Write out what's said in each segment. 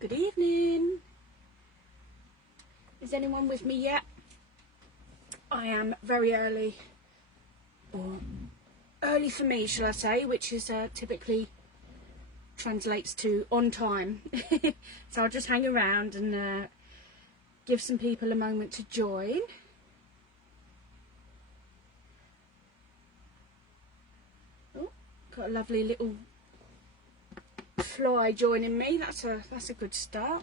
Good evening. Is anyone with me yet? I am very early, or early for me, shall I say, which is typically translates to on time. So I'll just hang around and give some people a moment to join. Oh, got a lovely little fly joining me. That's a good start.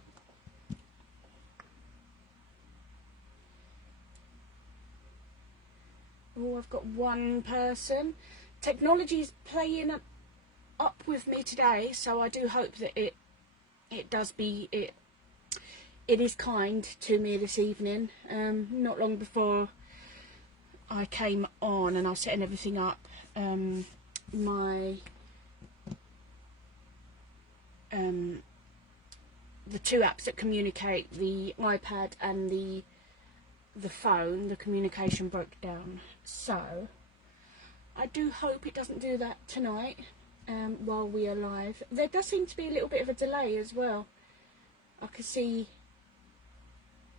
Oh, I've got one person. Technology's playing up with me today, so I do hope that it is kind to me this evening. Not long before I came on and I was setting everything up, the two apps that communicate, the iPad and the phone, the communication broke down. So I do hope it doesn't do that tonight while we are live. There does seem to be a little bit of a delay as well. I can see.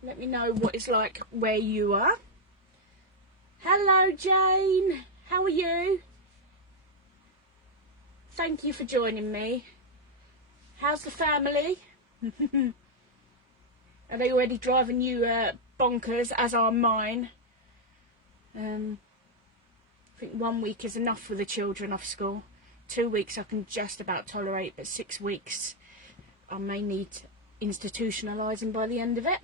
Let me know what it's like where you are. Hello Jane, how are you? Thank you for joining me. How's the family? Are they already driving you bonkers, as are mine? I think 1 week is enough for the children off school. 2 weeks I can just about tolerate, but 6 weeks I may need institutionalising by the end of it.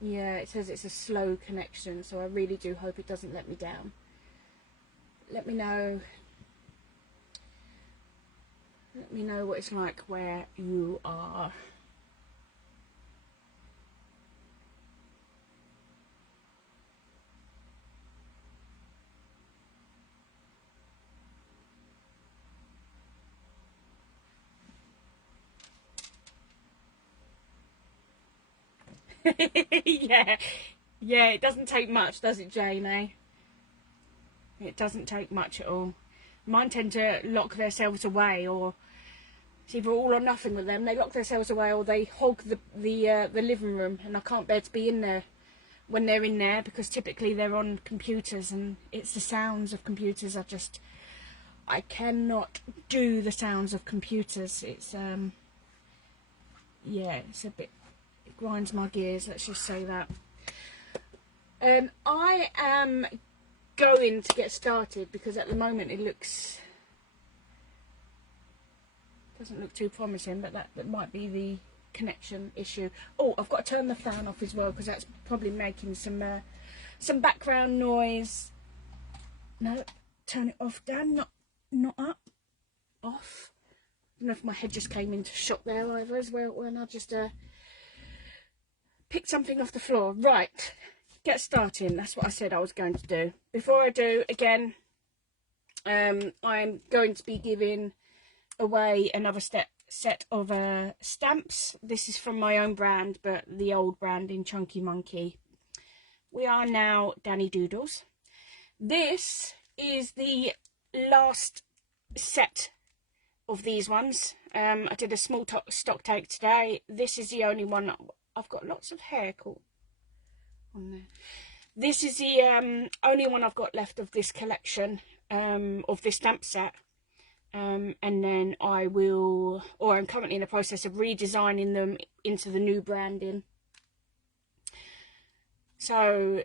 Yeah, it says it's a slow connection, so I really do hope it doesn't let me down. Let me know. Let me know what it's like where you are. Yeah, it doesn't take much, does it, Jane, eh? It doesn't take much at all. Mine tend to lock themselves away, or it's either all or nothing with them. They lock themselves away, or they hog the living room, and I can't bear to be in there when they're in there, because typically they're on computers, and it's the sounds of computers. I cannot do the sounds of computers. It's yeah, it's a bit, it grinds my gears, let's just say that. I am going to get started because at the moment it doesn't look too promising, but that might be the connection issue. Oh, I've got to turn the fan off as well because that's probably making some background noise. No, turn it off, Dan. Not up. Off. I don't know if my head just came into shock there either as well when I just picked something off the floor. Right, get starting. That's what I said I was going to do. Before I do, again, I'm going to be giving away another set of stamps. This is from my own brand, but the old brand in Chunky Monkey. We are now Dani Doodles. This is the last set of these ones. I did a small stock take today. This is the only one. I've got lots of hair caught on there. This is the only one I've got left of this collection, of this stamp set. And then I will, or I'm currently in the process of redesigning them into the new branding. So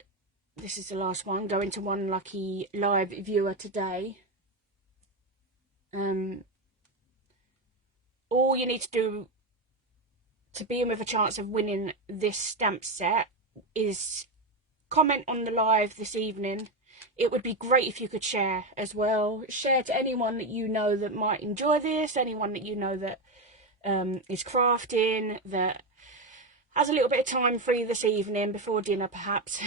this is the last one, going to one lucky live viewer today. All you need to do to be in with a chance of winning this stamp set is comment on the live this evening. It would be great if you could share as well. Share to anyone that you know that might enjoy this, anyone that you know that is crafting, that has a little bit of time free this evening before dinner perhaps.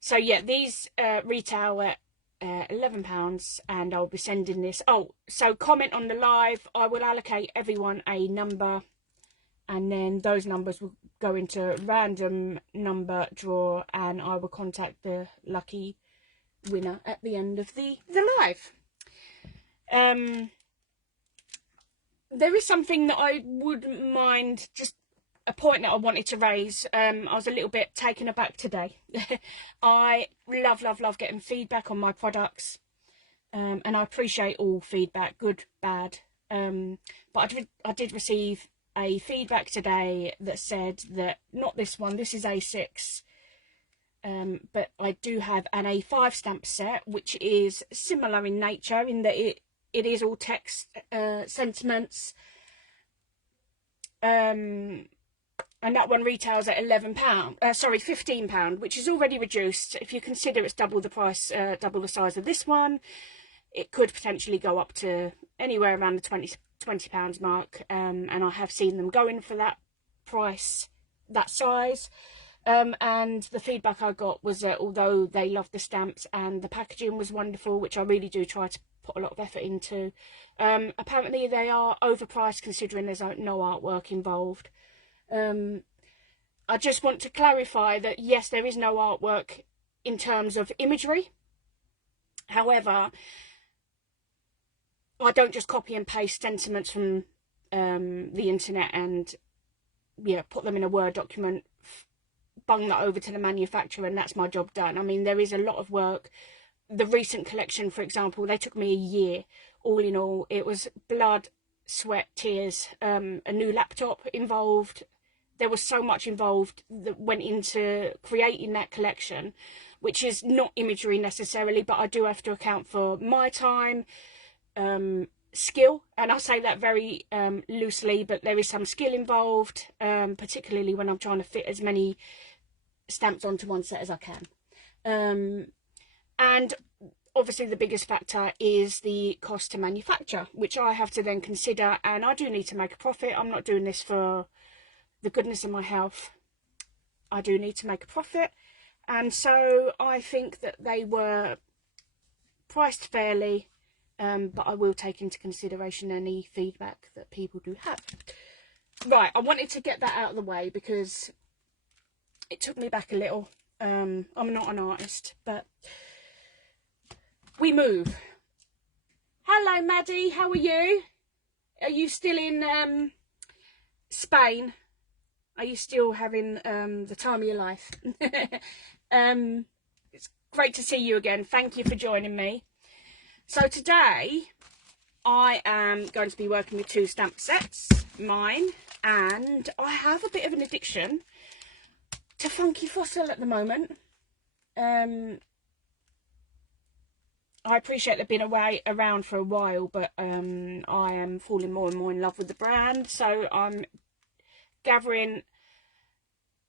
So yeah, these retail at £11, and I'll be sending this. Oh, so comment on the live. I will allocate everyone a number, and then those numbers will go into random number draw, and I will contact the lucky winner at the end of the live. There is something that I wouldn't mind, just a point that I wanted to raise. I was a little bit taken aback today. I love getting feedback on my products, and I appreciate all feedback, good, bad. But I did receive a feedback today that said that not this one, this is A6, but I do have an A5 stamp set, which is similar in nature in that it is all text, sentiments, and that one retails at £15, which is already reduced. If you consider it's double the price, double the size of this one, it could potentially go up to anywhere around the £20 mark, and I have seen them going for that price, that size. And the feedback I got was that although they loved the stamps and the packaging was wonderful, which I really do try to put a lot of effort into, apparently they are overpriced considering there's no artwork involved. I just want to clarify that yes, there is no artwork in terms of imagery. However, I don't just copy and paste sentiments from the internet and put them in a Word document, bung that over to the manufacturer, and that's my job done. I mean, there is a lot of work. The recent collection, for example, they took me a year. All in all, it was blood, sweat, tears, a new laptop involved. There was so much involved that went into creating that collection, which is not imagery necessarily, but I do have to account for my time, skill, and I say that very loosely, but there is some skill involved, particularly when I'm trying to fit as many stamps onto one set as I can. And obviously the biggest factor is the cost to manufacture, which I have to then consider, and I do need to make a profit. I'm not doing this for the goodness of my health. I do need to make a profit, and so I think that they were priced fairly, but I will take into consideration any feedback that people do have. Right, I wanted to get that out of the way because it took me back a little. I'm not an artist, but we move. Hello, Maddie, how are you? Are you still in Spain? Are you still having the time of your life? It's great to see you again. Thank you for joining me. So today I am going to be working with 2 stamp sets, mine, and I have a bit of an addiction to Funky Fossil at the moment. I appreciate they've been around for a while, but I am falling more and more in love with the brand, so I'm gathering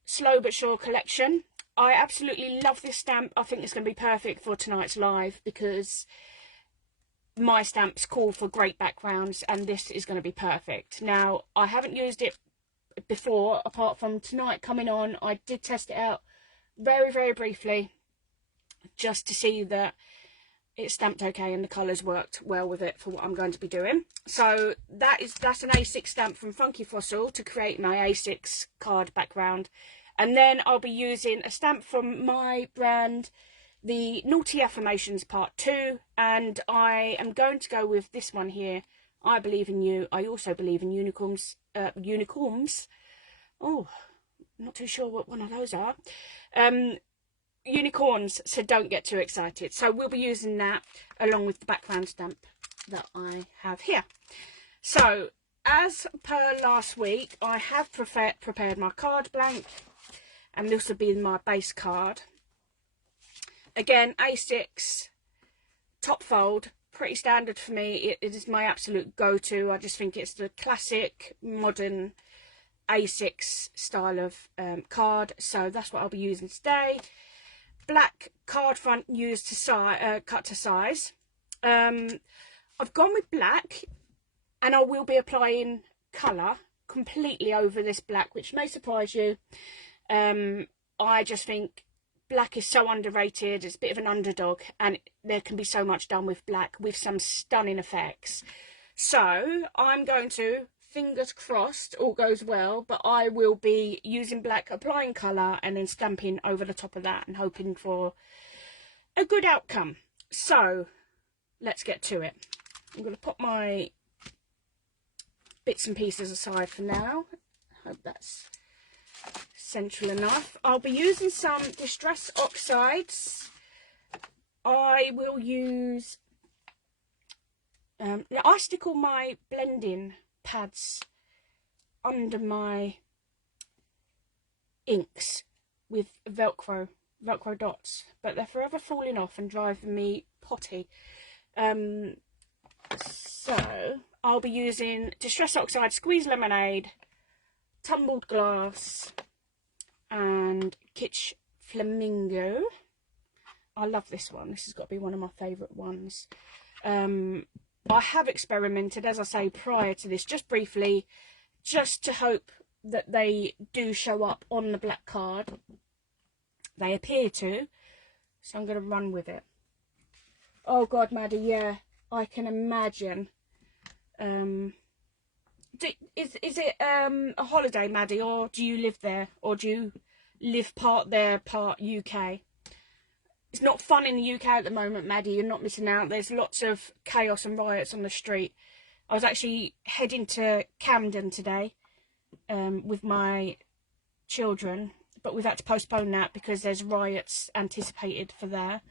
slow but sure collection. I absolutely love this stamp. I think it's going to be perfect for tonight's live because my stamps call for great backgrounds, and this is going to be perfect. Now, I haven't used it before, apart from tonight coming on. I did test it out very briefly just to see that it stamped okay and the colours worked well with it for what I'm going to be doing. So that's an A6 stamp from Funky Fossil to create my A6 card background, and then I'll be using a stamp from my brand, the Naughty Affirmations Part 2, and I am going to go with this one here. I believe in you. I also believe in unicorns. Oh, not too sure what one of those are. Unicorns, so don't get too excited. So we'll be using that along with the background stamp that I have here. So as per last week, I have prepared my card blank, and this will be my base card. Again, A6 top fold, pretty standard for me. It is my absolute go-to. I just think it's the classic modern A6 style of card, so that's what I'll be using today. Black card front used to cut to size. I've gone with black, and I will be applying colour completely over this black, which may surprise you. I just think black is so underrated. It's a bit of an underdog, and there can be so much done with black with some stunning effects. So I'm going to, fingers crossed, all goes well, but I will be using black, applying colour, and then stamping over the top of that and hoping for a good outcome. So let's get to it. I'm going to put my bits and pieces aside for now. Hope that's central enough. I'll be using some Distress Oxides. I will use... now I stick all my blending pads under my inks with Velcro dots, but they're forever falling off and driving me potty. So I'll be using Distress Oxide, Squeeze Lemonade, Tumbled Glass, and Kitsch Flamingo. I love this one. This has got to be one of my favourite ones. I have experimented, as I say, prior to this, just briefly, just to hope that they do show up on the black card. They appear to, so I'm going to run with it. Oh God, Maddie, yeah, I can imagine. Is it a holiday, Maddie, or do you live there, or do you live part there, part UK? It's not fun in the UK at the moment, Maddie. You're not missing out. There's lots of chaos and riots on the street. I was actually heading to Camden today with my children, but we've had to postpone that because there's riots anticipated for there.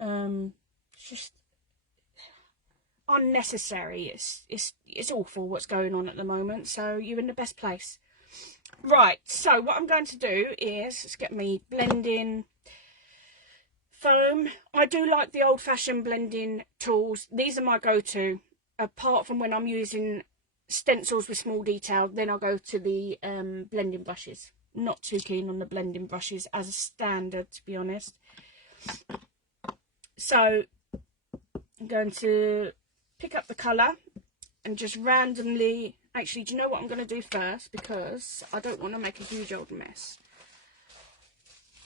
It's just unnecessary. It's awful what's going on at the moment. So you're in the best place. Right. So what I'm going to do is let's get me blending foam. I do like the old-fashioned blending tools. These are my go-to. Apart from when I'm using stencils with small detail, then I'll go to the blending brushes. Not too keen on the blending brushes as a standard, to be honest. So I'm going to pick up the colour and just randomly... Actually, do you know what I'm going to do first? Because I don't want to make a huge old mess.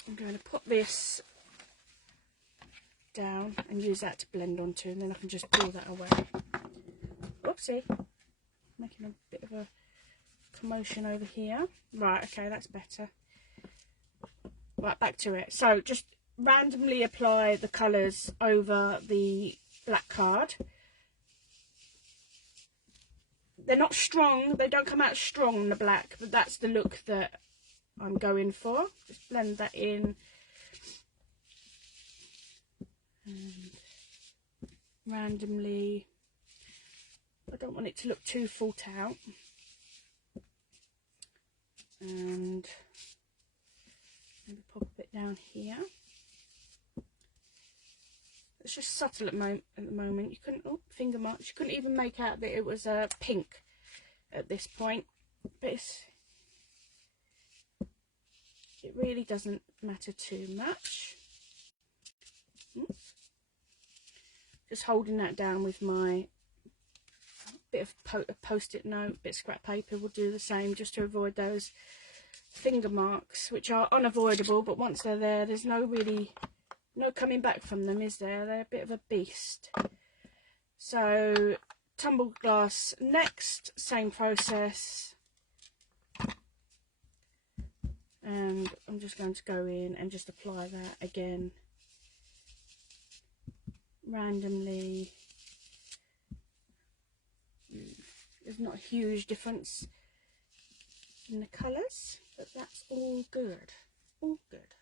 I'm going to put this down and use that to blend onto, and then I can just pull that away. Whoopsie, making a bit of a commotion over here. Right, okay, that's better. Right, back to it. So just randomly apply the colours over the black card. They're not strong, they don't come out strong in the black, but that's the look that I'm going for. Just blend that in. And randomly, I don't want it to look too thought out, and maybe pop a bit down here. It's just subtle at the moment. You couldn't, oh, finger marks, you couldn't even make out that it was pink at this point, but it really doesn't matter too much. Just holding that down with my bit of post-it note, bit of scrap paper will do the same, just to avoid those finger marks, which are unavoidable, but once they're there, there's no coming back from them, is there? They're a bit of a beast. So tumbled glass next, same process, and I'm just going to go in and just apply that again randomly. There's not a huge difference in the colours, but that's all good, all good.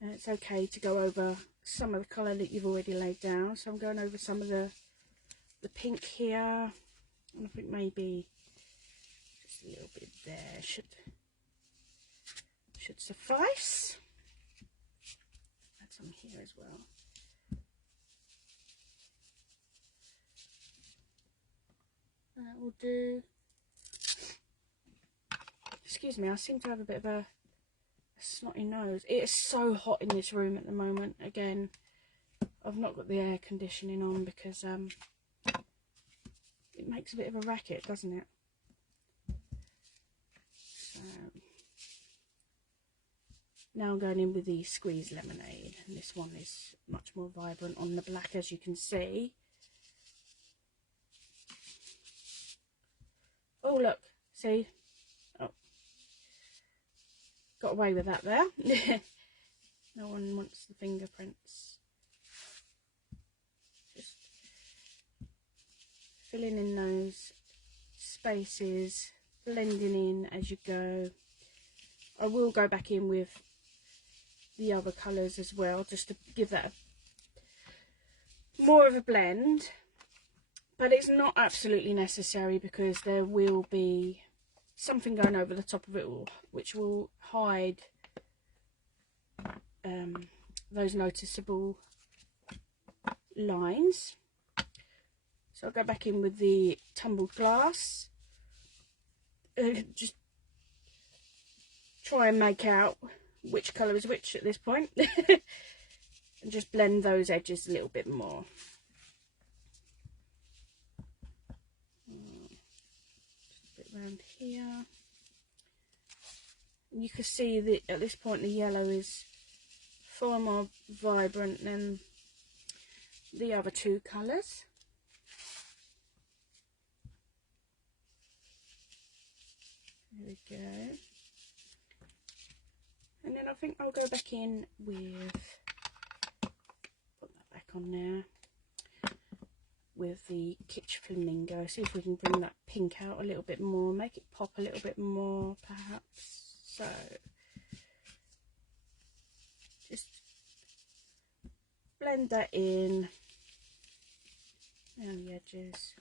And it's okay to go over some of the colour that you've already laid down. So I'm going over some of the pink here, and I think maybe just a little bit there should suffice. Add some here as well. That will do. Excuse me, I seem to have a bit of a snotty nose. It is so hot in this room at the moment. Again, I've not got the air conditioning on because it makes a bit of a racket, doesn't it? So now I'm going in with the Squeeze Lemonade, and this one is much more vibrant on the black, as you can see. Oh look, see? Oh, got away with that there. No one wants the fingerprints. filling in those spaces, blending in as you go. I will go back in with the other colours as well, just to give that more of a blend, but it's not absolutely necessary because there will be something going over the top of it all, which will hide those noticeable lines. So I'll go back in with the tumbled glass, just try and make out which colour is which at this point, and just blend those edges a little bit more. Just a bit around here. And you can see that at this point the yellow is far more vibrant than the other two colours. There we go. And then I think I'll go back in with, put that back on there, with the Kitsch Flamingo. See if we can bring that pink out a little bit more, make it pop a little bit more perhaps. So just blend that in around the edges.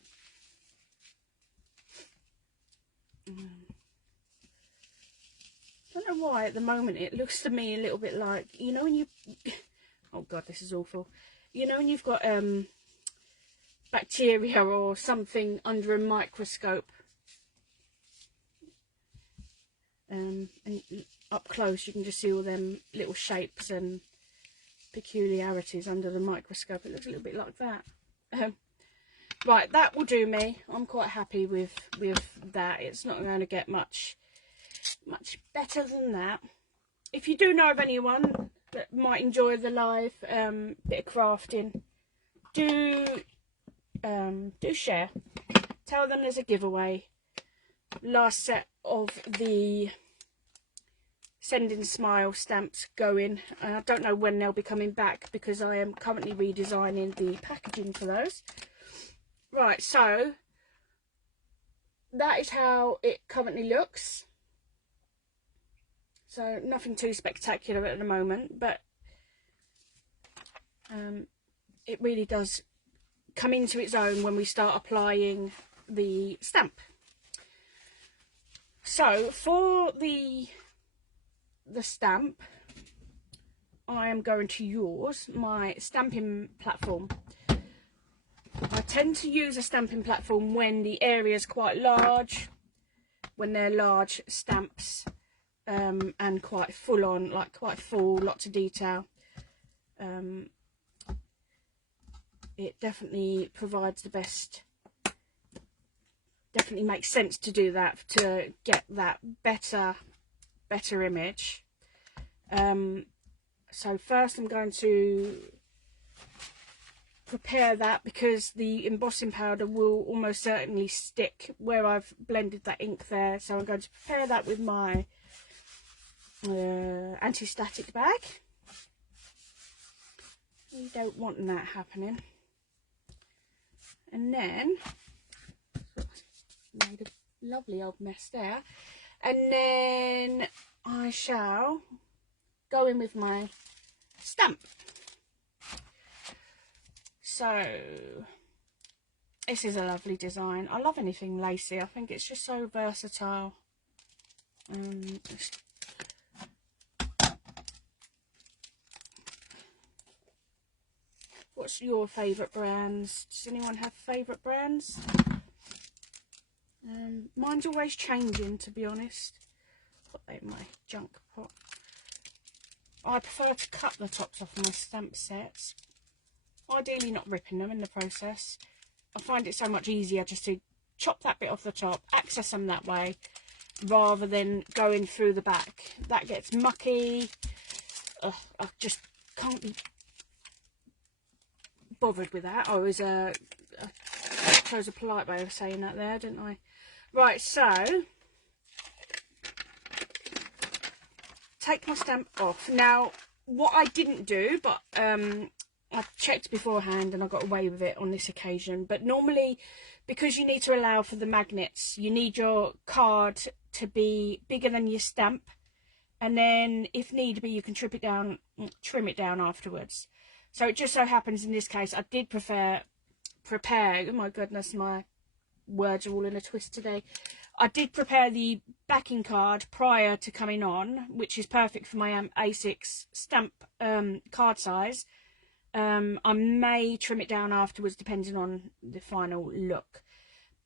I don't know why at the moment it looks to me a little bit like, you know when you, oh god, this is awful, you know when you've got bacteria or something under a microscope, and up close you can just see all them little shapes and peculiarities under the microscope. It looks a little bit like that. Right, that will do me. I'm quite happy with that. It's not going to get much better than that. If you do know of anyone that might enjoy the live bit of crafting, do share. Tell them there's a giveaway. Last set of the Sending Smile stamps going. I don't know when they'll be coming back because I am currently redesigning the packaging for those. Right, so that is how it currently looks. So nothing too spectacular at the moment, but it really does come into its own when we start applying the stamp. So for the stamp, I am going to use my stamping platform. I tend to use a stamping platform when the area is quite large, when they're large stamps, and quite full on, like quite full, lots of detail. It definitely provides the best, definitely makes sense to do that to get that better image. So first I'm going to prepare that because the embossing powder will almost certainly stick where I've blended that ink there. So I'm going to prepare that with my anti-static bag. You don't want that happening. And then made a lovely old mess there. And then I shall go in with my stamp. So this is a lovely design. I love anything lacy. I think it's just so versatile. What's your favourite brands? Does anyone have favourite brands? Mine's always changing, to be honest. Put that in my junk pot. I prefer to cut the tops off my stamp sets, ideally not ripping them in the process. I find it so much easier just to chop that bit off the top, access them that way, rather than going through the back. That gets mucky. I just can't be bothered with that. I chose a polite way of saying that there, didn't I? Right, so take my stamp off. Now, what I didn't do, but I checked beforehand and I got away with it on this occasion, but normally because you need to allow for the magnets, you need your card to be bigger than your stamp, and then if need be you can trim it down afterwards. So it just so happens in this case I did prepare, oh my goodness, my words are all in a twist today. I did prepare the backing card prior to coming on, which is perfect for my A6 stamp card size. I may trim it down afterwards depending on the final look,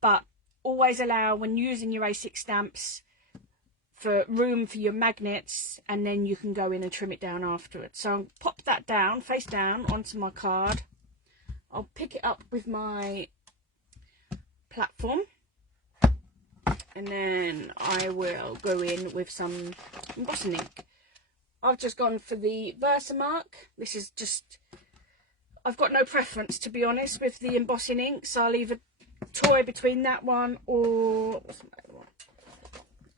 but always allow, when using your A6 stamps, for room for your magnets, and then you can go in and trim it down afterwards. So I'll pop that down face down onto my card. I'll pick it up with my platform, and then I will go in with some embossing ink. I've just gone for the Versamark. This is just, I've got no preference, to be honest, with the embossing ink, so I'll either toy between that one or what's the other one?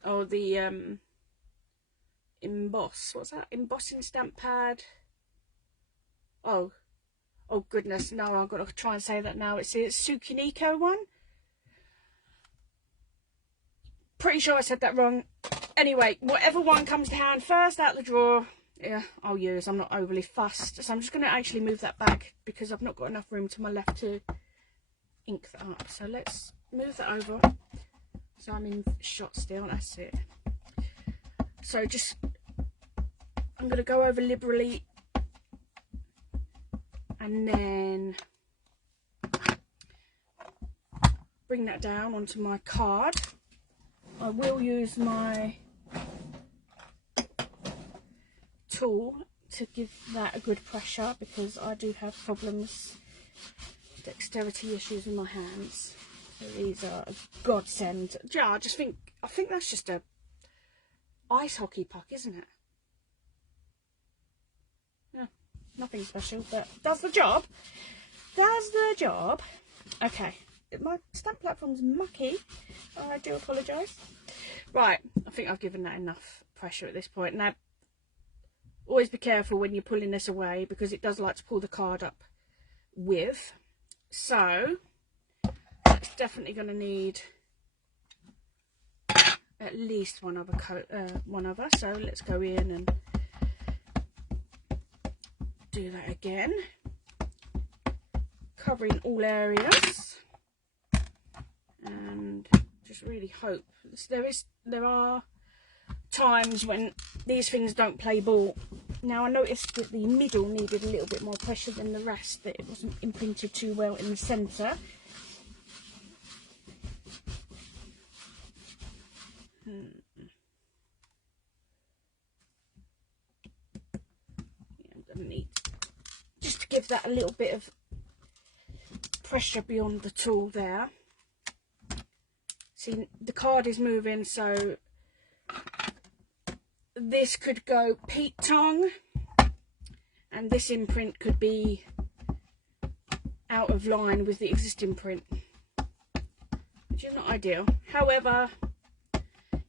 Oh, the Emboss, what's that? Embossing stamp pad. Oh goodness, no, I've got to try and say that now. It's a Tsukiniko one. Pretty sure I said that wrong. Anyway, whatever one comes to hand first out the drawer, yeah, I'll use. I'm not overly fussed. So I'm just going to actually move that back because I've not got enough room to my left to ink that up. So let's move that over. So I'm in shot still, that's it. So just, I'm going to go over liberally and then bring that down onto my card. I will use my tool to give that a good pressure because I do have problems, dexterity issues with my hands. So these are a godsend. Yeah, I think that's just a ice hockey puck, isn't it? Yeah, nothing special, but does the job. Does the job. Okay. My stamp platform's mucky. I do apologise. Right, I think I've given that enough pressure at this point. Now, always be careful when you're pulling this away because it does like to pull the card up with. So, it's definitely going to need at least one other coat, So let's go in and do that again, covering all areas. And just really hope there are times when these things don't play ball. Now I noticed that the middle needed a little bit more pressure than the rest, that it wasn't imprinted too well in the centre. Yeah, I'm gonna need just to give that a little bit of pressure beyond the tool there. See, the card is moving, so this could go Pete Tong, and this imprint could be out of line with the existing print, which is not ideal. However,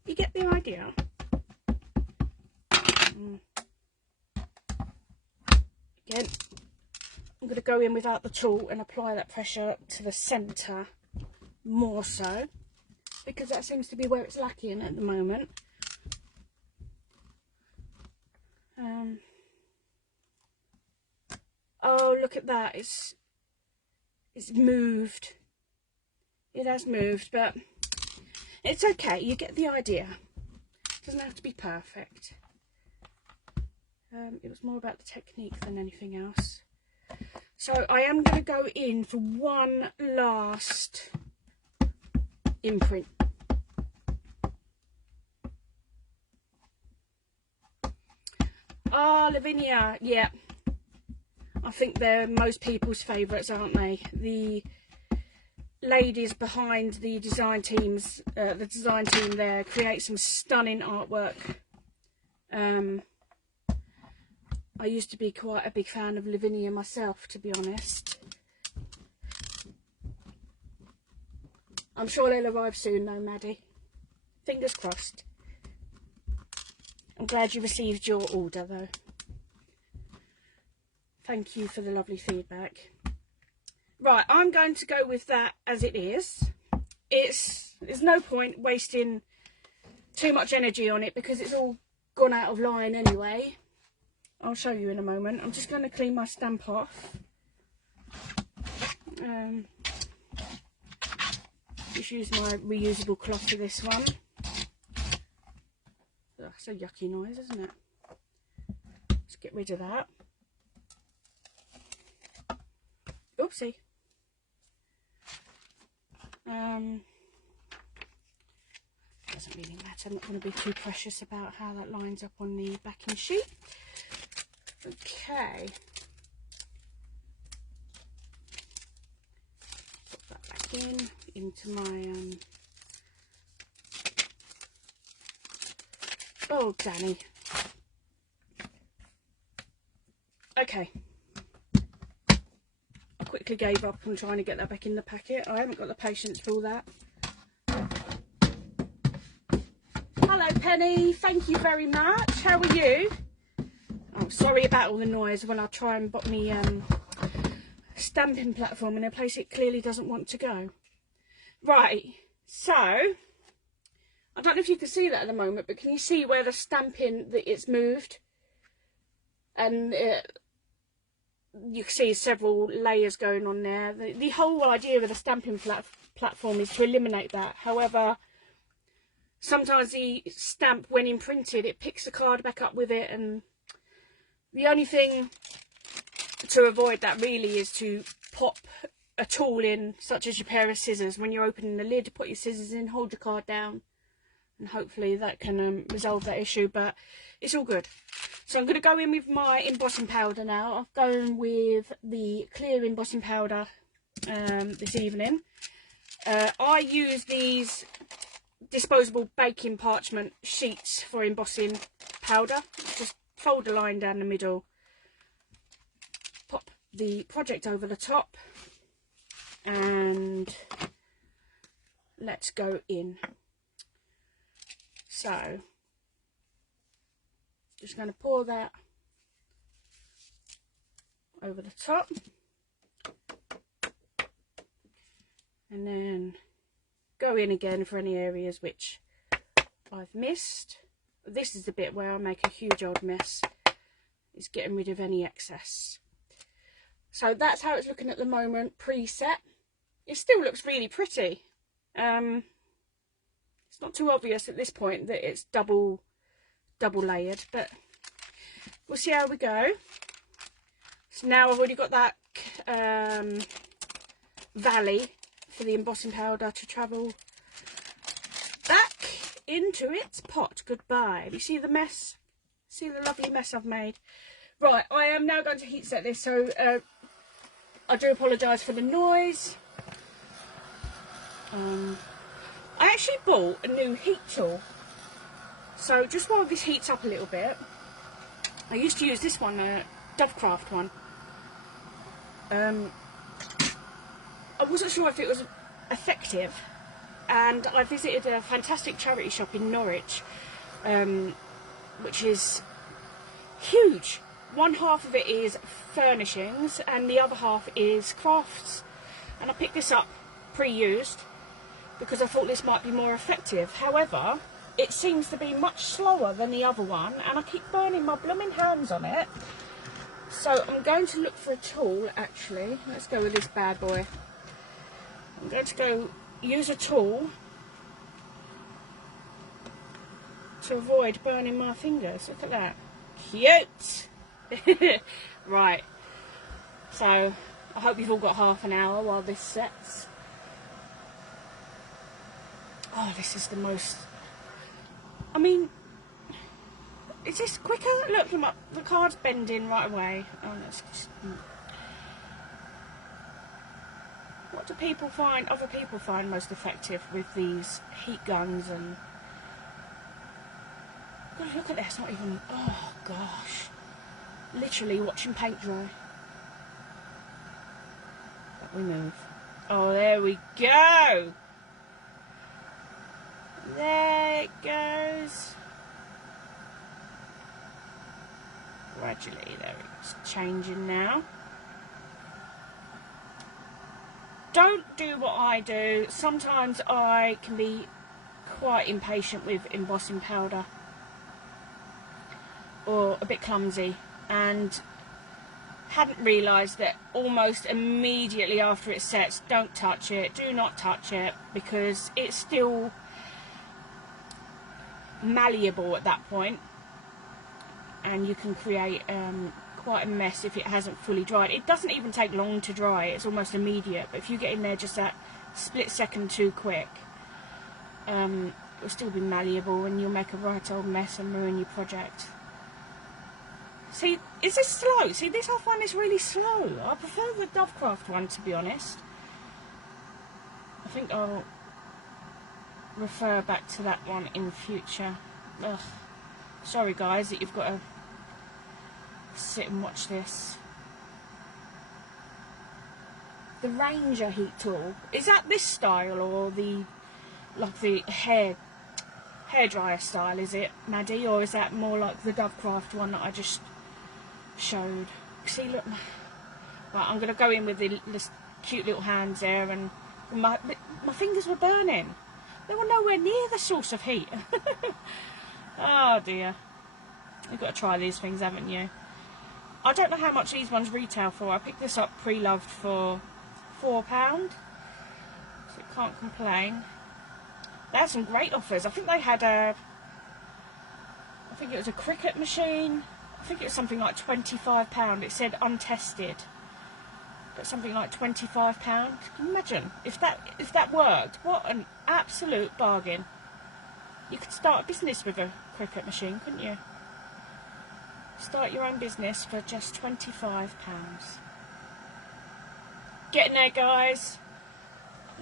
you get the idea. Again, I'm going to go in without the tool and apply that pressure to the centre more so, because that seems to be where it's lacking at the moment. Oh, look at that, it's moved. It has moved, but it's okay, you get the idea. It doesn't have to be perfect. It was more about the technique than anything else. So I am going to go in for one last imprint. Ah, Lavinia, yeah. I think they're most people's favourites, aren't they? The ladies behind the design teams, the design team there, create some stunning artwork. I used to be quite a big fan of Lavinia myself, to be honest. I'm sure they'll arrive soon though, Maddie. Fingers crossed. I'm glad you received your order though. Thank you for the lovely feedback. Right, I'm going to go with that as it is. There's no point wasting too much energy on it because it's all gone out of line anyway. I'll show you in a moment. I'm just going to clean my stamp off. Just use my reusable cloth for this one. That's a yucky noise, isn't it? Let's get rid of that. Oopsie. Doesn't really matter. I'm not going to be too precious about how that lines up on the backing sheet. Okay. Put that back into my oh, Dani. Okay. I quickly gave up on trying to get that back in the packet. I haven't got the patience for all that. Hello, Penny. Thank you very much. How are you? Oh, sorry about all the noise when I try and put me stamping platform in a place it clearly doesn't want to go. Right, so I don't know if you can see that at the moment, but can you see where the stamping that it's moved? And you can see several layers going on there. The whole idea of the stamping platform is to eliminate that. However, sometimes the stamp, when imprinted, it picks the card back up with it, and the only thing to avoid that really is to pop a tool in, such as your pair of scissors. When you're opening the lid, put your scissors in, hold your card down, and hopefully that can resolve that issue, but it's all good. So I'm going to go in with my embossing powder now. I'm going with the clear embossing powder this evening. I use these disposable baking parchment sheets for embossing powder. Just fold a line down the middle, pop the project over the top, and let's go in. So just going to pour that over the top, and then go in again for any areas which I've missed. This is the bit where I make a huge old mess, is getting rid of any excess. So that's how it's looking at the moment, preset. It still looks really pretty. It's not too obvious at this point that it's double layered, but we'll see how we go. So now I've already got that valley for the embossing powder to travel back into its pot. Goodbye. You see the mess? See the lovely mess I've made? Right, I am now going to heat set this, so I do apologise for the noise. I actually bought a new heat tool. So just while this heats up a little bit, I used to use this one, a Dovecraft one. I wasn't sure if it was effective, and I visited a fantastic charity shop in Norwich, which is huge. One half of it is furnishings and the other half is crafts, and I picked this up pre-used because I thought this might be more effective. However, it seems to be much slower than the other one, and I keep burning my blooming hands on it. So I'm going to look for a tool, actually. Let's go with this bad boy. I'm going to go use a tool to avoid burning my fingers. Look at that. Cute! Right. So I hope you've all got half an hour while this sets. Oh, this is the most... I mean, is this quicker? Look, the card's bending right away. Oh, let's just... What do people find, other people find most effective with these heat guns? And God, look at this, not even, oh gosh. Literally watching paint dry. But we move. Oh, there we go. There it goes. Gradually, there it is, changing now. don't do what I do. Sometimes I can be quite impatient with embossing powder, or a bit clumsy, and hadn't realised that almost immediately after it sets, don't touch it, do not touch it, because it's still malleable at that point, and you can create quite a mess if it hasn't fully dried. It doesn't even take long to dry, it's almost immediate, but if you get in there just that split second too quick, it'll still be malleable and you'll make a right old mess and ruin your project. See, is this slow? See, this I find this really slow. I prefer the Dovecraft one, to be honest. I think I'll refer back to that one in future. Ugh. Sorry guys that you've got to sit and watch this. The Ranger heat tool, is that this style or the like the hairdryer style, is it, Maddie, or is that more like the Dovecraft one that I just showed? See, look, right, I'm going to go in with the cute little hands there, and my fingers were burning. They were nowhere near the source of heat. Oh dear. You've got to try these things, haven't you? I don't know how much these ones retail for. I picked this up pre-loved for £4, so can't complain. They had some great offers. I think they had a, I think it was a cricket machine. I think it was something like £25. It said untested, but something like £25. Can you imagine if that worked? What an absolute bargain! You could start a business with a cricket machine, couldn't you? Start your own business for just £25. Getting there, guys.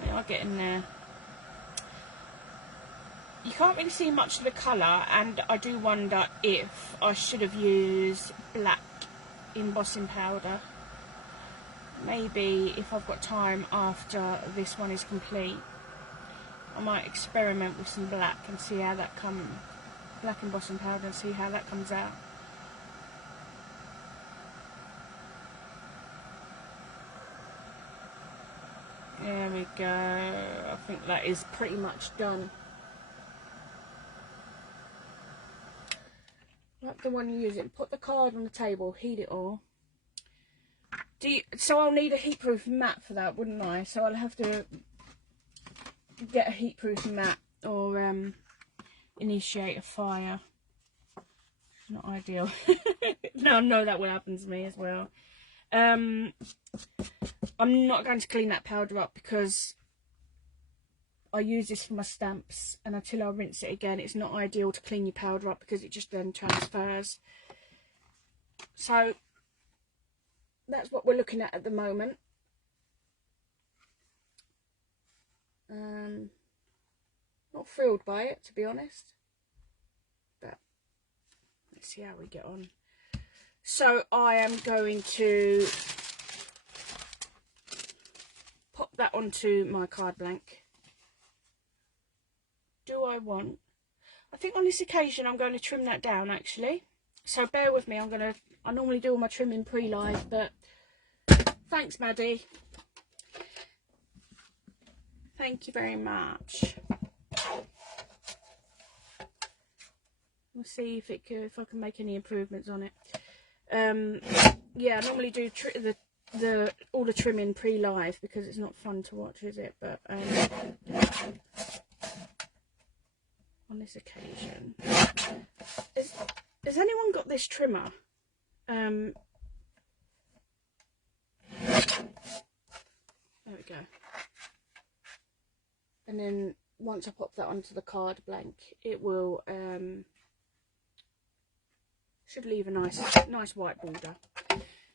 We are getting there. You can't really see much of the colour, and I do wonder if I should have used black embossing powder. Maybe if I've got time after this one is complete, I might experiment with some black and see how that comes. Black embossing powder and see how that comes out. There we go. I think that is pretty much done. Like the one you're using. Put the card on the table, heat it all. So I'll need a heatproof mat for that, wouldn't I? So I'll have to get a heatproof mat or initiate a fire. Not ideal. No, I know that will happen to me as well. I'm not going to clean that powder up because I use this for my stamps, and until I rinse it again, it's not ideal to clean your powder up because it just then transfers. So that's what we're looking at the moment. Not thrilled by it, to be honest, but let's see how we get on. So I am going to pop that onto my card blank. Do I think on this occasion I'm going to trim that down, actually, so bear with me. I normally do all my trimming pre-live, but thanks, Maddie, thank you very much. We'll see if I can make any improvements on it. Yeah, I normally do all the trimming pre-live because it's not fun to watch, is it? But on this occasion, has anyone got this trimmer? There we go. And then once I pop that onto the card blank, it will should leave a nice white border.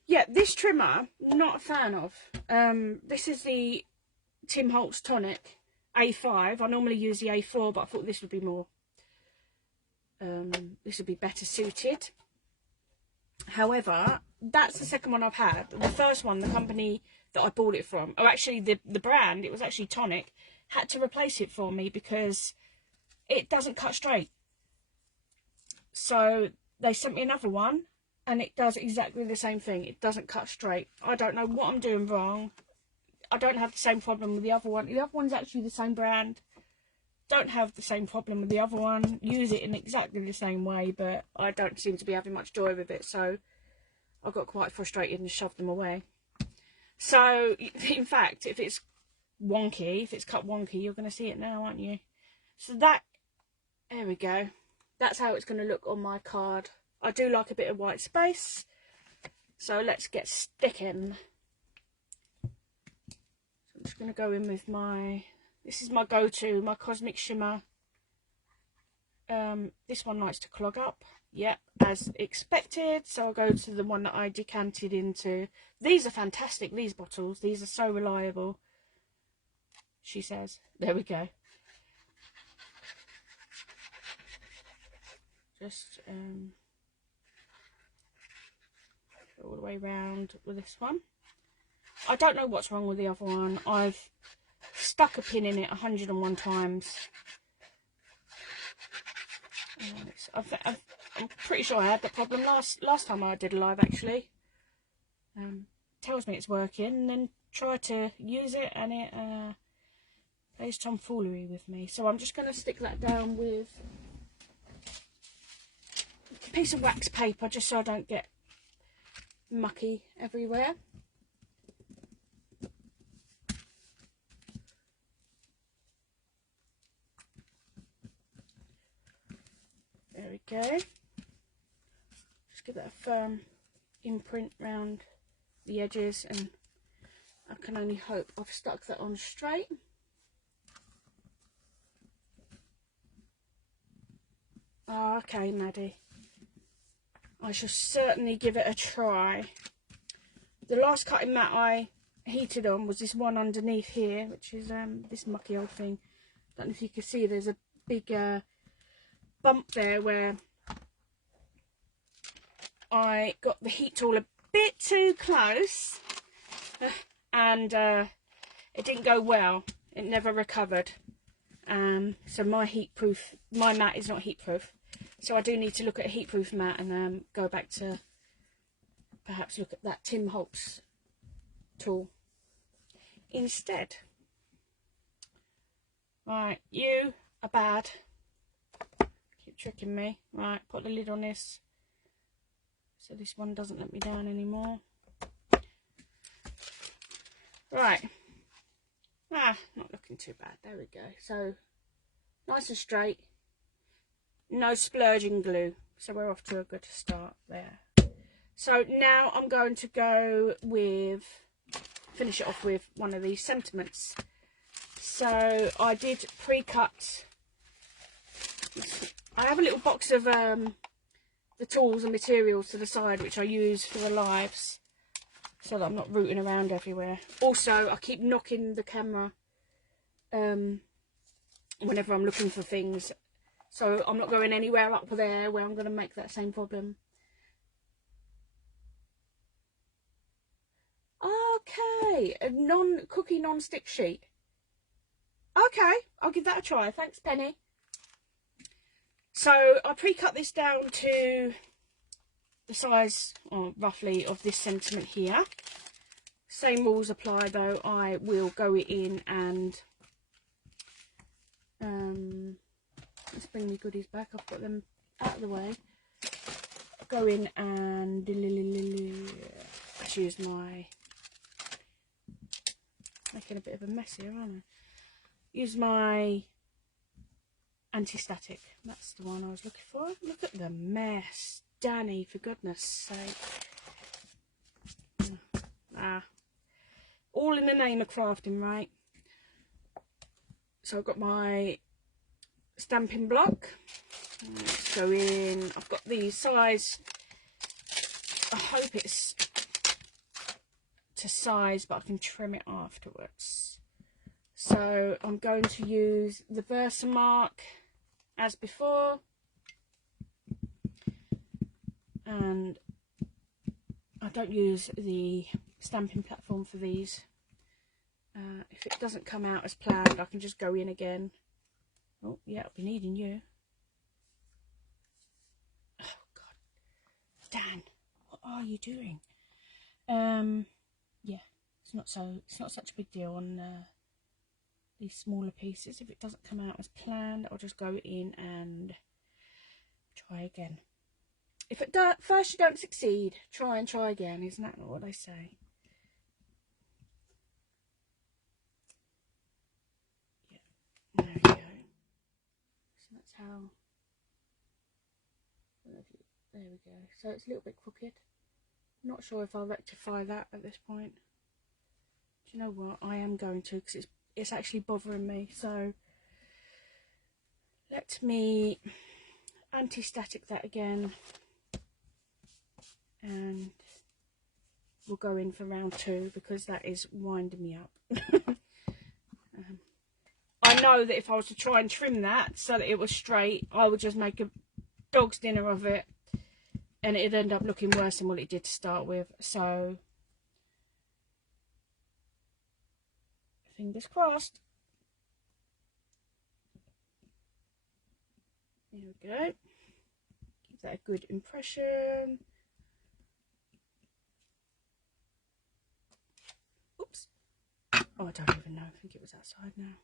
Yeah, this trimmer, not a fan of. This is the Tim Holtz Tonic A5. I normally use the A4, but I thought this would be more this would be better suited. However, that's the second one I've had. The first one, the company that I bought it from, or actually the brand, it was actually Tonic, had to replace it for me because it doesn't cut straight. So they sent me another one, and it does exactly the same thing. It doesn't cut straight. I don't know what I'm doing wrong. I don't have the same problem with the other one. The other one's actually the same brand. Don't have the same problem with the other one. Use it in exactly the same way, but I don't seem to be having much joy with it, so I got quite frustrated and shoved them away. So, in fact, if it's wonky, if it's cut wonky, you're going to see it now, aren't you? So that, there we go. That's how it's going to look on my card. I do like a bit of white space, so let's get sticking. So I'm just going to go in with my, this is my go-to, my Cosmic Shimmer. This one likes to clog up. Yep, as expected. So I'll go to the one that I decanted into. These are fantastic, these bottles. These are so reliable, she says. There we go. Just all the way round with this one. I don't know what's wrong with the other one. I've stuck a pin in it 101 times. I'm pretty sure I had that problem last time I did a live, actually. Tells me it's working, and then try to use it and it plays tomfoolery with me. So I'm just going to stick that down with a piece of wax paper, just so I don't get mucky everywhere. There we go. Just give that a firm imprint round the edges, and I can only hope I've stuck that on straight. Oh, okay, Maddie. I shall certainly give it a try. The last cutting mat I heated on was this one underneath here, which is this mucky old thing. Don't know if you can see, there's a big bump there where I got the heat tool a bit too close and it didn't go well. It never recovered. So my mat is not heat proof, so I do need to look at a heat proof mat and go back to perhaps look at that Tim Holtz tool instead. Right, you are bad. Keep tricking me. Right, put the lid on this so this one doesn't let me down anymore. Right. Not looking too bad. There we go. So nice and straight. No splurging glue. So we're off to a good start there. So now I'm going to go with, finish it off with one of these sentiments. So I did pre-cut. I have a little box of the tools and materials to the side, which I use for the lives, so that I'm not rooting around everywhere. Also, I keep knocking the camera whenever I'm looking for things, so I'm not going anywhere up there where I'm going to make that same problem. Okay, a non-cookie non-stick sheet. Okay, I'll give that a try. Thanks, Penny. So I pre-cut this down to the size, roughly, of this sentiment here. Same rules apply, though. I will go in and let's bring my goodies back. I've got them out of the way. Go in and let's use my, making a bit of a mess here, aren't I? Use my anti-static. That's the one I was looking for. Look at the mess, Dani, for goodness sake. All in the name of crafting, right? So I've got my stamping block. Let's go in. I've got the size, I hope it's to size, but I can trim it afterwards. So I'm going to use the Versamark as before, and I don't use the stamping platform for these. If it doesn't come out as planned, I can just go in again. Oh yeah, I'll be needing you. Oh God, Dan, what are you doing? Yeah, it's not such a big deal on these smaller pieces. If it doesn't come out as planned, I'll just go in and try again. If at first you don't succeed, try and try again. Isn't that what they say? Yeah, there we go. So that's how. There we go. So it's a little bit crooked. Not sure if I'll rectify that at this point. Do you know what? I am going to, because it's actually bothering me. So let me anti-static that again, and we'll go in for round 2 because that is winding me up. I know that if I was to try and trim that so that it was straight, I would just make a dog's dinner of it, and it'd end up looking worse than what it did to start with. So fingers crossed. There we go. Give that a good impression. Oops. Oh, I don't even know. I think it was outside now.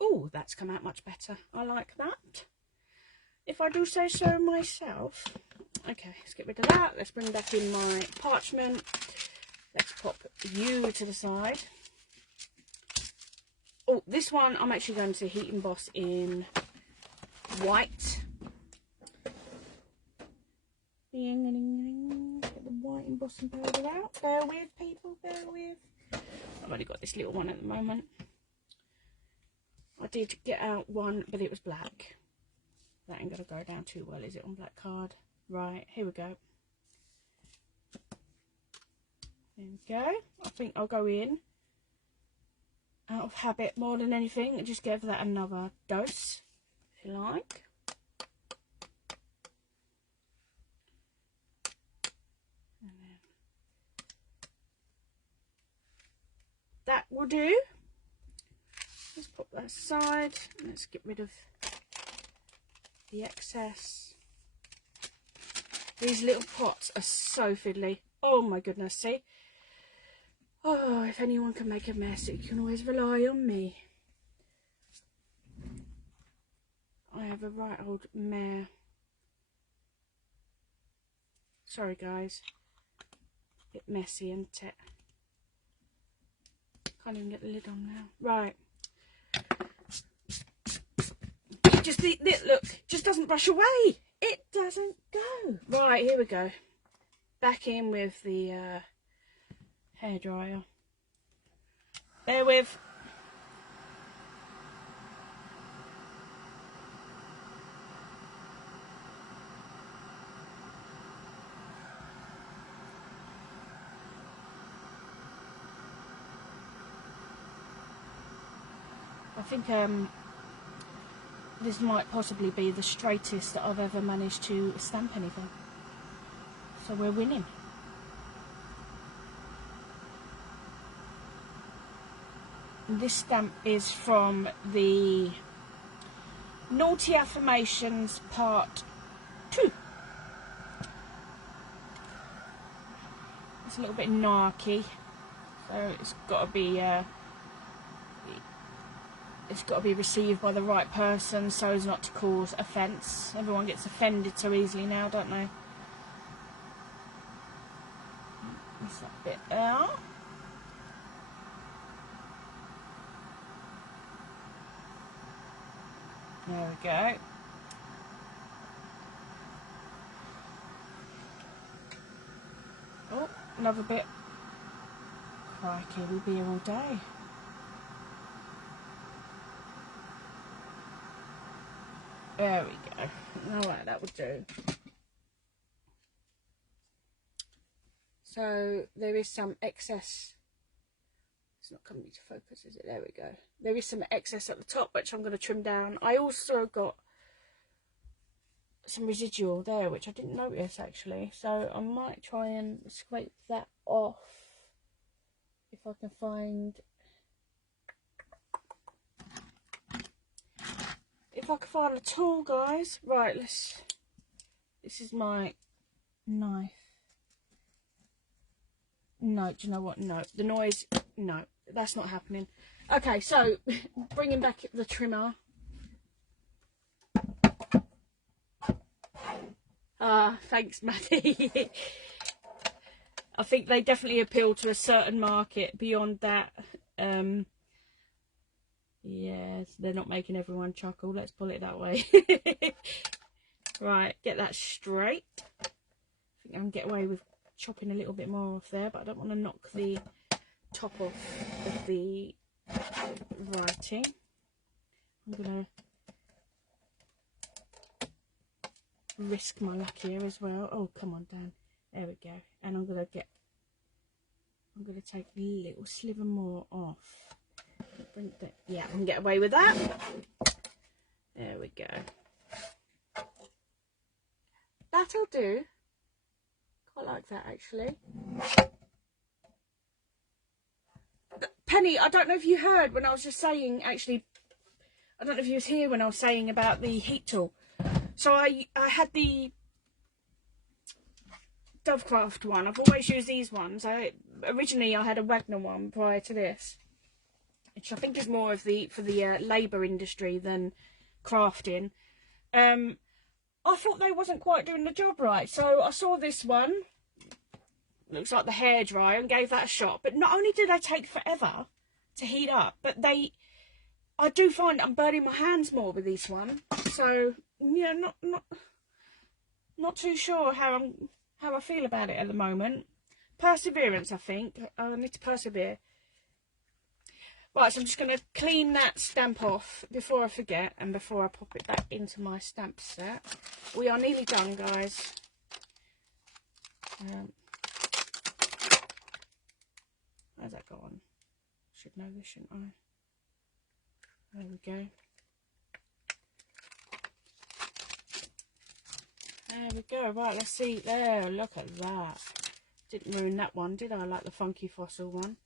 Oh, that's come out much better. I like that, if I do say so myself. Okay, let's get rid of that. Let's bring back in my parchment. Let's pop you to the side. Oh, this one I'm actually going to heat emboss in white. Get the white embossing powder out. Bear with, people, bear with. I've only got this little one at the moment. I did get out one, but it was black. That ain't gonna go down too well, is it, on black card? Right, here we go. There we go. I think I'll go in out of habit more than anything and just give that another dose, if you like. And then that will do. Let's put that aside. Let's get rid of the excess. These little pots are so fiddly. Oh my goodness, see? Oh, if anyone can make a mess, you can always rely on me. I have a right old mare. Sorry guys. A bit messy, isn't it? Can't even get the lid on now. Right. Just look, just doesn't brush away. It doesn't go. Right, here we go. Back in with the hairdryer. Bear with. I think this might possibly be the straightest that I've ever managed to stamp anything. So we're winning. And this stamp is from the Naughty Affirmations Part 2. It's a little bit narky, so it's got to be received by the right person so as not to cause offence. Everyone gets offended so easily now, don't they? Miss that bit out. There we go. Oh, another bit. Crikey, we'll be here all day. There we go. Alright, that would do. So there is some excess. It's not coming to focus, is it? There we go. There is some excess at the top, which I'm going to trim down. I also got some residual there, which I didn't notice actually. So I might try and scrape that off if I can find. If I can find a tool, guys. Right, this is my knife. No, do you know what? No, the noise, no, that's not happening. Okay, so bringing back the trimmer. Thanks, Maddie. I think they definitely appeal to a certain market. Beyond that, yes, they're not making everyone chuckle. Let's put it that way. Right, get that straight. I think I can get away with chopping a little bit more off there, but I don't want to knock the top off of the writing. I'm gonna risk my luck here as well. Oh, come on, Dan. There we go. And I'm gonna take a little sliver more off. Bring that, yeah, I can get away with that. There we go. That'll do. Quite like that, actually. Penny, I don't know if you heard when I was just saying, actually, I don't know if you was here when I was saying about the heat tool. So I had the Dovecraft one. I've always used these ones. Originally I had a Wagner one prior to this, which I think is more of for the labour industry than crafting. I thought they wasn't quite doing the job right, so I saw this one. Looks like the hairdryer, and gave that a shot. But not only do they take forever to heat up, but I do find I'm burning my hands more with this one. So yeah, not too sure how I feel about it at the moment. Perseverance, I think. I need to persevere. Right, so I'm just going to clean that stamp off before I forget and before I pop it back into my stamp set. We are nearly done, guys. How's that go on? Should know this, shouldn't I? There we go. There we go. Right, let's see. There, look at that. Didn't ruin that one, did I? Like the funky fossil one.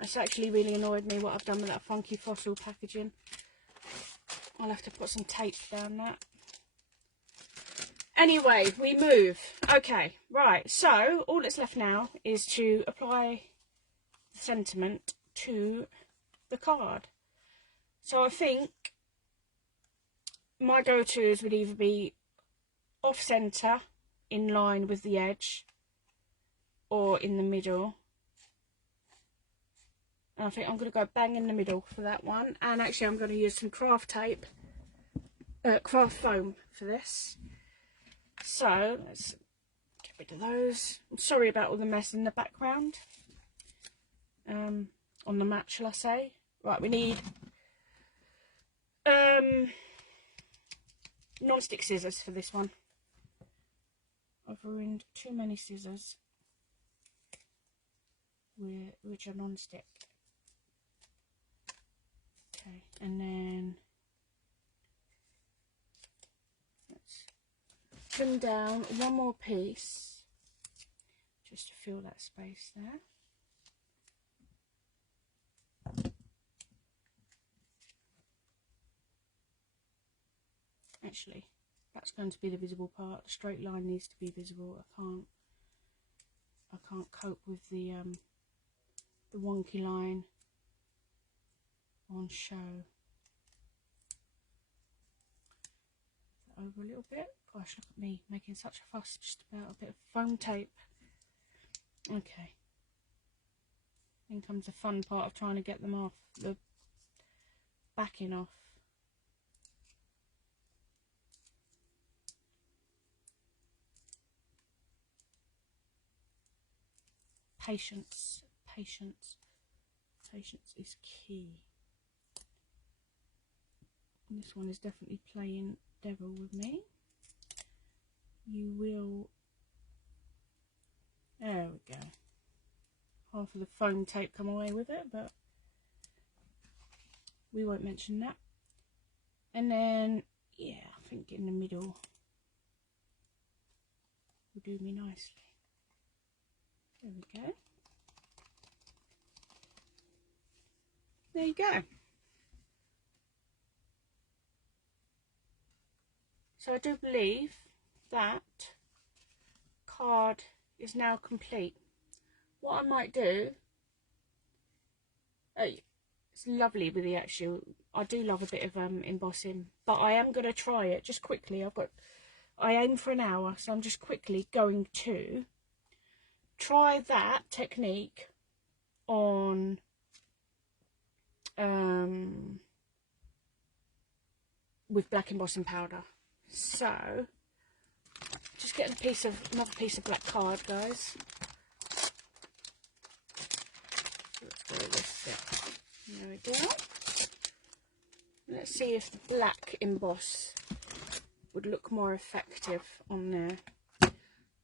That's actually really annoyed me what I've done with that funky fossil packaging. I'll have to put some tape down that. Anyway, we move. Okay, right. So all that's left now is to apply the sentiment to the card. So I think my go-tos would either be off-centre, in line with the edge, or in the middle. And I think I'm going to go bang in the middle for that one. And actually I'm going to use some craft tape, craft foam for this. So let's get rid of those. I'm sorry about all the mess in the background. On the mat, shall I say. Right, we need non-stick scissors for this one. I've ruined too many scissors which are non-stick. Okay, and then let's trim down one more piece just to fill that space there. Actually, that's going to be the visible part. The straight line needs to be visible. I can't cope with the wonky line on show. Over a little bit. Gosh, look at me making such a fuss just about a bit of foam tape. Okay. Then comes the fun part of trying to get them off, the backing off. Patience, patience, patience is key. And this one is definitely playing devil with me. You will, there we go. Half of the foam tape come away with it, but we won't mention that. And then, yeah, I think in the middle will do me nicely. There we go. There you go. So I do believe that card is now complete. What I might do, it's lovely with the actual, I do love a bit of embossing, but I am going to try it just quickly. I aim for an hour, so I'm just quickly going to try that technique on with black embossing powder. So just getting another piece of black card, guys. Let's go with this bit. There we go. Let's see if the black emboss would look more effective on there.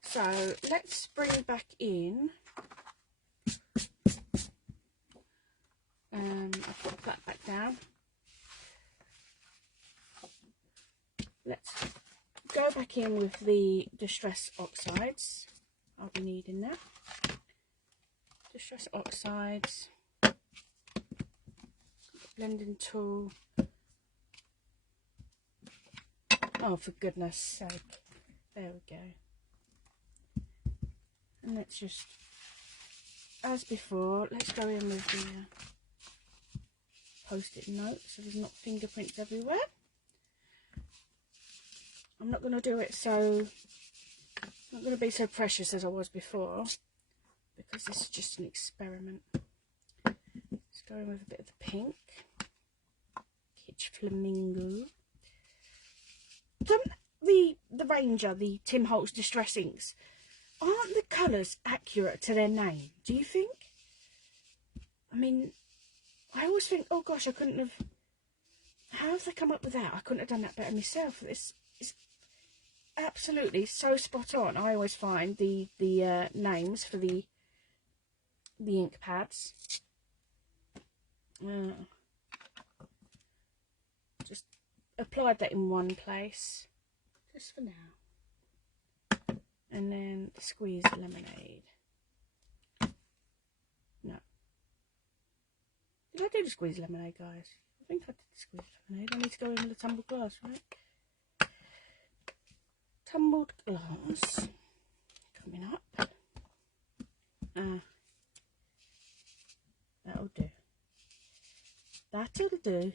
So let's bring back in. I've got that back down. Let's go back in with the Distress Oxides. I'll be needing that. Distress Oxides. Blending tool. Oh, for goodness sake. There we go. And let's just, as before, let's go in with the post-it note so there's not fingerprints everywhere. I'm not going to do it so, not going to be so precious as I was before, because this is just an experiment. Let's go in with a bit of the pink. Kitsch Flamingo. The Ranger, the Tim Holtz Distress Inks, aren't the colours accurate to their name, do you think? I mean, I always think, oh gosh, I couldn't have, how have they come up with that? I couldn't have done that better myself. It's absolutely so spot on. I always find the names for the ink pads. Just applied that in one place, just for now. And then the squeezed lemonade. No. Did I do the squeezed lemonade, guys? I think I did the squeezed lemonade. I need to go in with the tumbled glass, right? Tumbled glass. Coming up. That'll do. That'll do.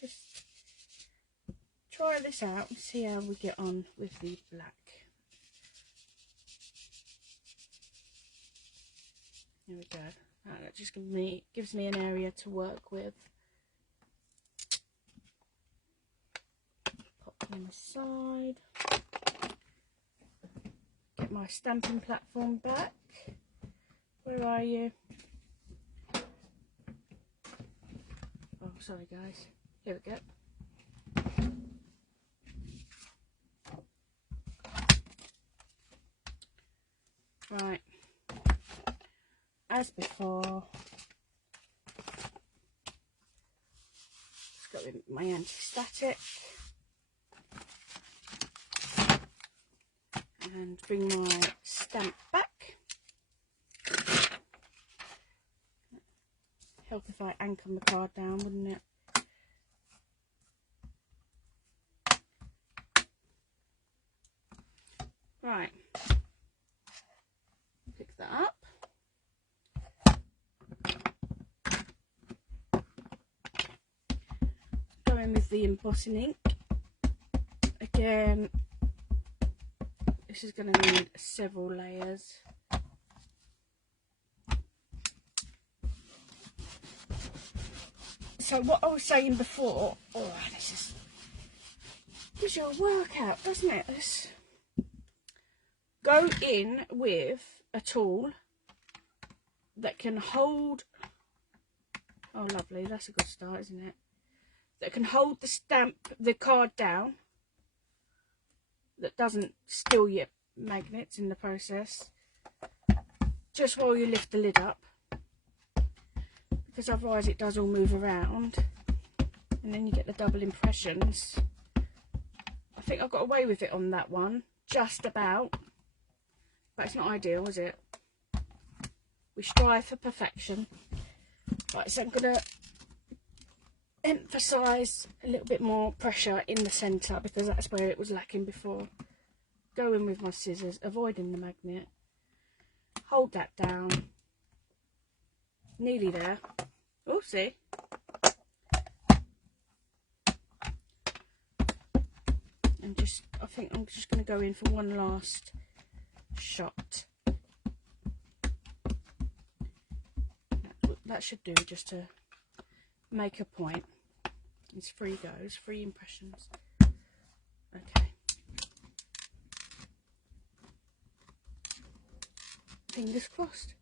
Just try this out and see how we get on with the black. There we go. That just gives me an area to work with. Pop them aside. Get my stamping platform back. Where are you? Oh, sorry guys. Here we go. Right. As before, let's go with my anti-static and bring my stamp back. Help if I anchor my card down, wouldn't it? Right, pick that up. Go in with the embossing ink. Again, this is going to need several layers. So what I was saying before, oh, this gives you a workout, doesn't it? This. Go in with a tool that can hold, oh lovely, that's a good start, isn't it? That can hold the card down, that doesn't steal your magnets in the process, just while you lift the lid up, because otherwise it does all move around, and then you get the double impressions. I think I got away with it on that one, just about. But it's not ideal, is it? We strive for perfection. Right, so I'm going to emphasise a little bit more pressure in the centre, because that's where it was lacking before. Go in with my scissors, avoiding the magnet. Hold that down. Nearly there. Oh, see? And just, I think I'm just going to go in for one last shot. That should do, just to make a point. It's 3 goes, 3 impressions. Okay. Fingers crossed.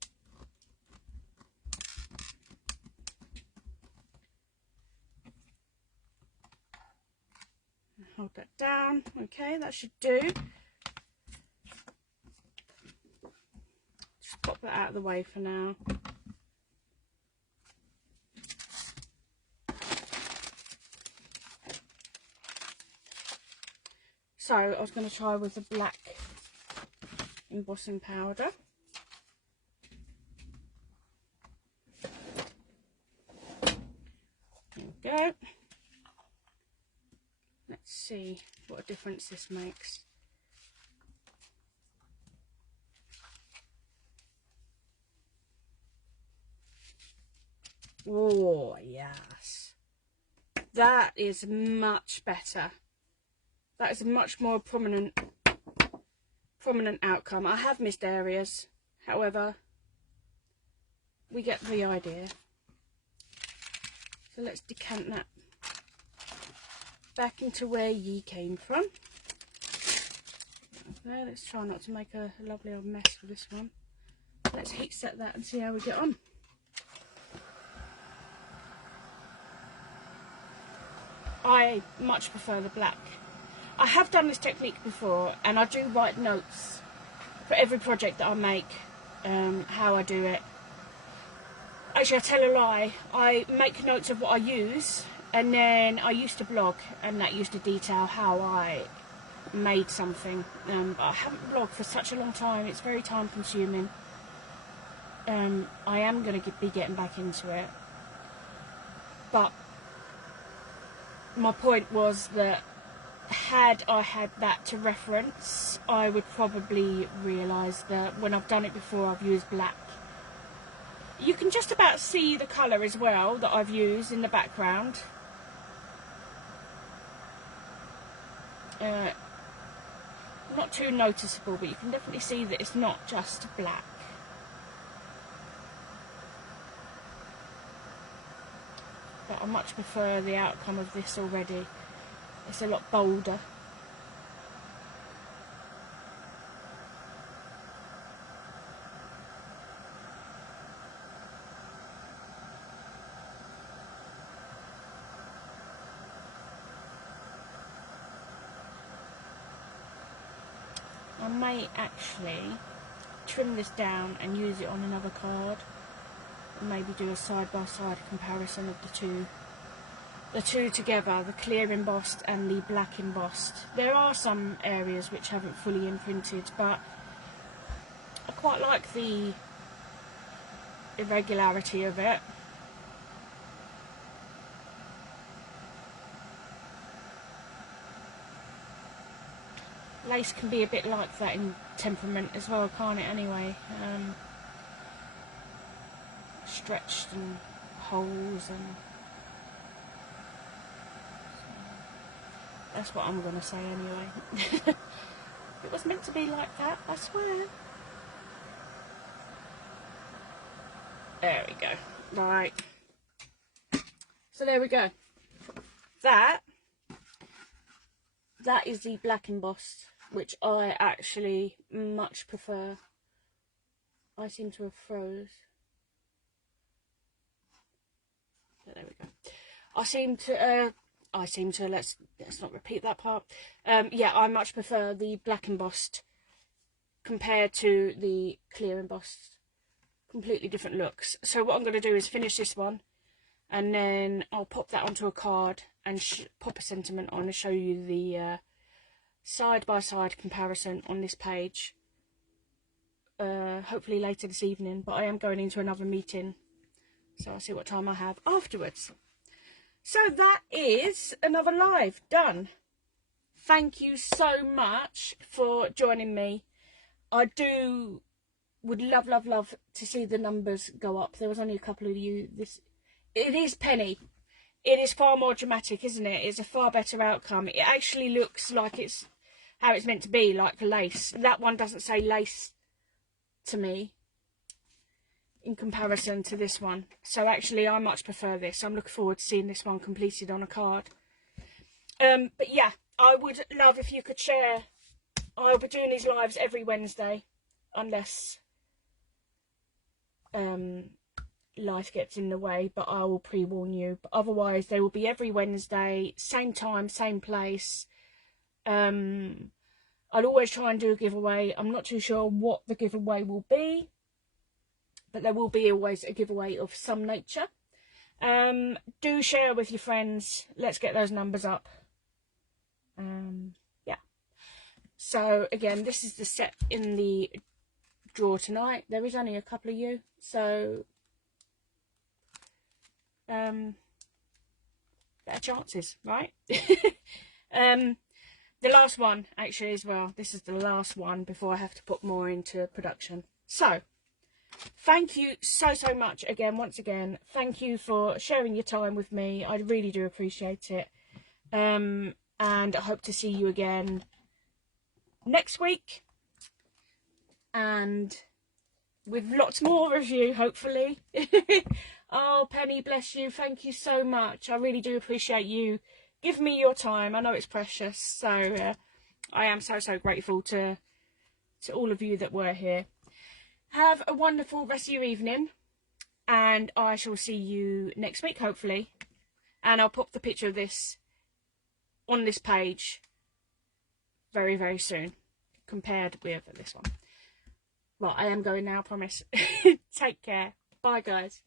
Hold that down. Okay, that should do. Just pop that out of the way for now. So I was going to try with the black embossing powder. There we go. Let's see what a difference this makes. Oh yes, that is much better. That is a much more prominent outcome. I have missed areas, however, we get the idea. So let's decant that back into where ye came from. Okay, let's try not to make a lovely old mess with this one. Let's heat set that and see how we get on. I much prefer the black. I have done this technique before, and I do write notes for every project that I make, how I do it. Actually, I tell a lie. I make notes of what I use, and then I used to blog, and that used to detail how I made something. But I haven't blogged for such a long time. It's very time consuming. I am going to be getting back into it. But my point was that had I had that to reference, I would probably realise that when I've done it before, I've used black. You can just about see the colour as well that I've used in the background. Not too noticeable, but you can definitely see that it's not just black. But I much prefer the outcome of this already. It's a lot bolder. I may actually trim this down and use it on another card, and maybe do a side-by-side comparison of the two together, the clear embossed and the black embossed. There are some areas which haven't fully imprinted, but I quite like the irregularity of it. Lace can be a bit like that in temperament as well, can't it, anyway? Stretched and holes, and that's what I'm going to say anyway. It was meant to be like that, I swear. There we go. Right. So there we go. That is the black embossed, which I actually much prefer. I seem to have froze. So there we go. Let's not repeat that part. Yeah, I much prefer the black embossed compared to the clear embossed. Completely different looks. So what I'm going to do is finish this one, and then I'll pop that onto a card and pop a sentiment on and show you the side-by-side comparison on this page. Hopefully later this evening, but I am going into another meeting, so I'll see what time I have afterwards. So that is another live done. Thank you so much for joining me. I would love to see the numbers go up. There was only a couple of you. It is penny. It is far more dramatic, isn't it? It's a far better outcome. It actually looks like it's how it's meant to be, like lace. That one doesn't say lace to me in comparison to this one. So actually I much prefer this. I'm looking forward to seeing this one completed on a card. But yeah, I would love if you could share. I'll be doing these lives every Wednesday, unless life gets in the way, but I will pre-warn you. But otherwise they will be every Wednesday, same time, same place. I'll always try and do a giveaway. I'm not too sure what the giveaway will be, but there will be always a giveaway of some nature. Do share with your friends. Let's get those numbers up. Yeah. So again, this is the set in the draw tonight. There is only a couple of you, so better chances, right? The last one actually as well. This is the last one before I have to put more into production. So thank you so much again, once again. Thank you for sharing your time with me. I really do appreciate it. And I hope to see you again next week, and with lots more of you, hopefully. Oh, Penny, bless you. Thank you so much. I really do appreciate you giving me your time. I know it's precious. So I am so grateful to all of you that were here. Have a wonderful rest of your evening, and I shall see you next week, hopefully. And I'll pop the picture of this on this page very soon, compared with this one. Well, I am going now, I promise. Take care. Bye, guys.